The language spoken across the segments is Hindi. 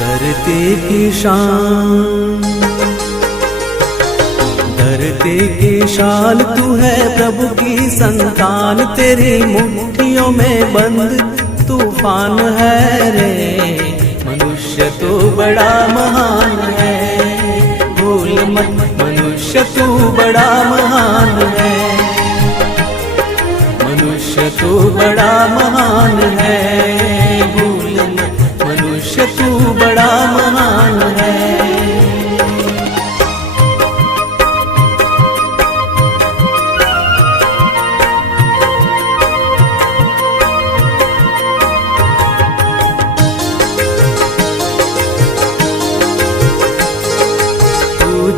धरती की शान, धरती की शान तू है प्रभु की संतान, तेरी मुट्ठियों में बंद तूफान है रे। मनुष्य तू बड़ा महान है, भूल मत मनुष्य तू बड़ा महान है, मनुष्य तू बड़ा महान है, भूल मत मनुष्य तू बड़ा महान है।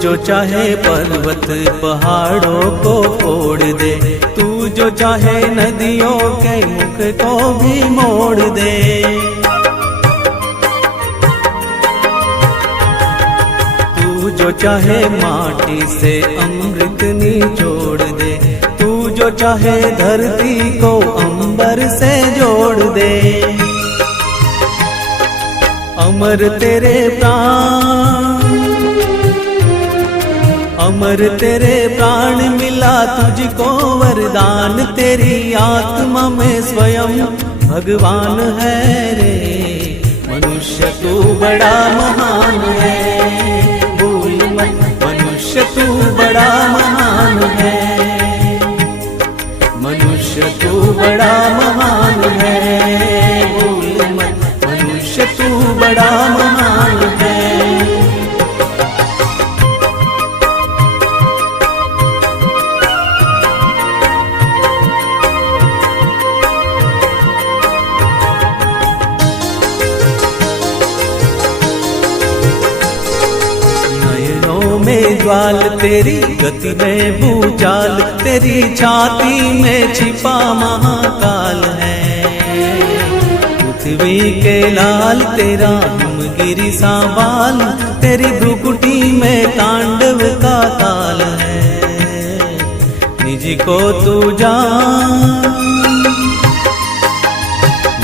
जो चाहे पर्वत पहाड़ों को फोड़ दे, तू जो चाहे नदियों के मुख को भी मोड़ दे। तू जो चाहे माटी से अमृत निचोड़ दे, तू जो चाहे धरती को अंबर से जोड़ दे। अमर तेरे प्राण, अमर तेरे प्राण मिला तुझको वरदान, तेरी आत्मा में स्वयं भगवान है रे। मनुष्य तू बड़ा महान है, भूल मत मनुष्य तू बड़ा महान है, मनुष्य तू बड़ा महान है, भूल मत मनुष्य तू बड़ा महान है। में ज्वाल तेरी गति में भूचाल, तेरी छाती में छिपा महाकाल है। पृथ्वी के लाल तेरा हिमगिरी सा बाल, तेरी भ्रुकुटी में तांडव का ताल है। निज को तू जान,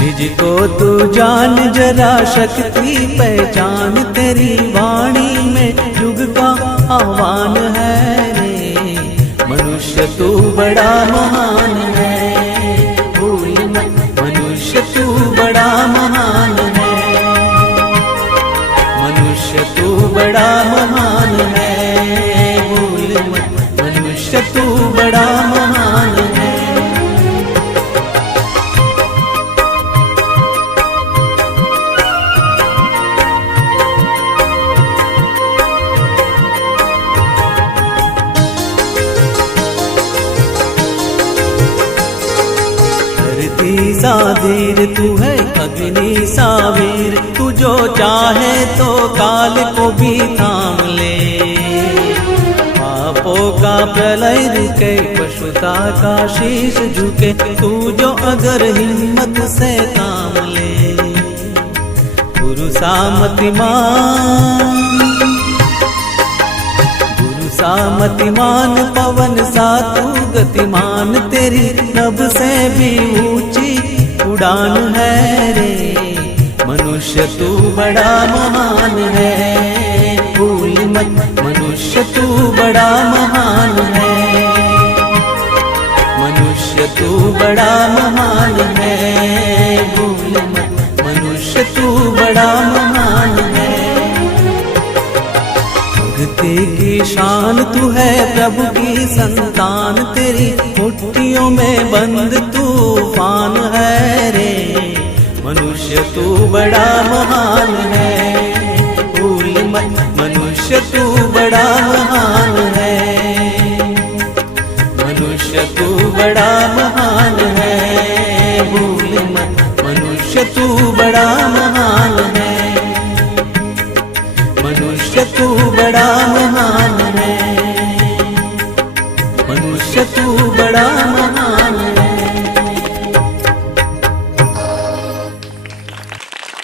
निज को तू जान जरा शक्ति पहचान, तेरी वाणी में युग का आह्वान है रे। मनुष्य तू बड़ा महान है, भूल मत मनुष्य तू बड़ा महान है, मनुष्य तू बड़ा महान है, भूल मत मनुष्य तू बड़ा महान है। सा धीर तू है अग्नि सा वीर, तू जो चाहे तो काल को भी थाम ले। पापों का प्रलय रुके, पशुता का शीश झुके, तू जो अगर हिम्मत से काम ले। गुरु सा मतिमान, गुरु सा मतिमान, पवन सा तू गतिमान, तेरी नभ से भी ऊंची उड़ान है रे। मनुष्य तू बड़ा महान है, भूल मत मनुष्य तू बड़ा महान है, मनुष्य तू बड़ा महान है, भूल मत मनुष्य तू बड़ा महान है। भक्ति की शान तू है प्रभु की संतान, तेरी मुट्ठियों में बंद तूफान है रे। मनुष्य तू बड़ा महान है, भूल मत मनुष्य तू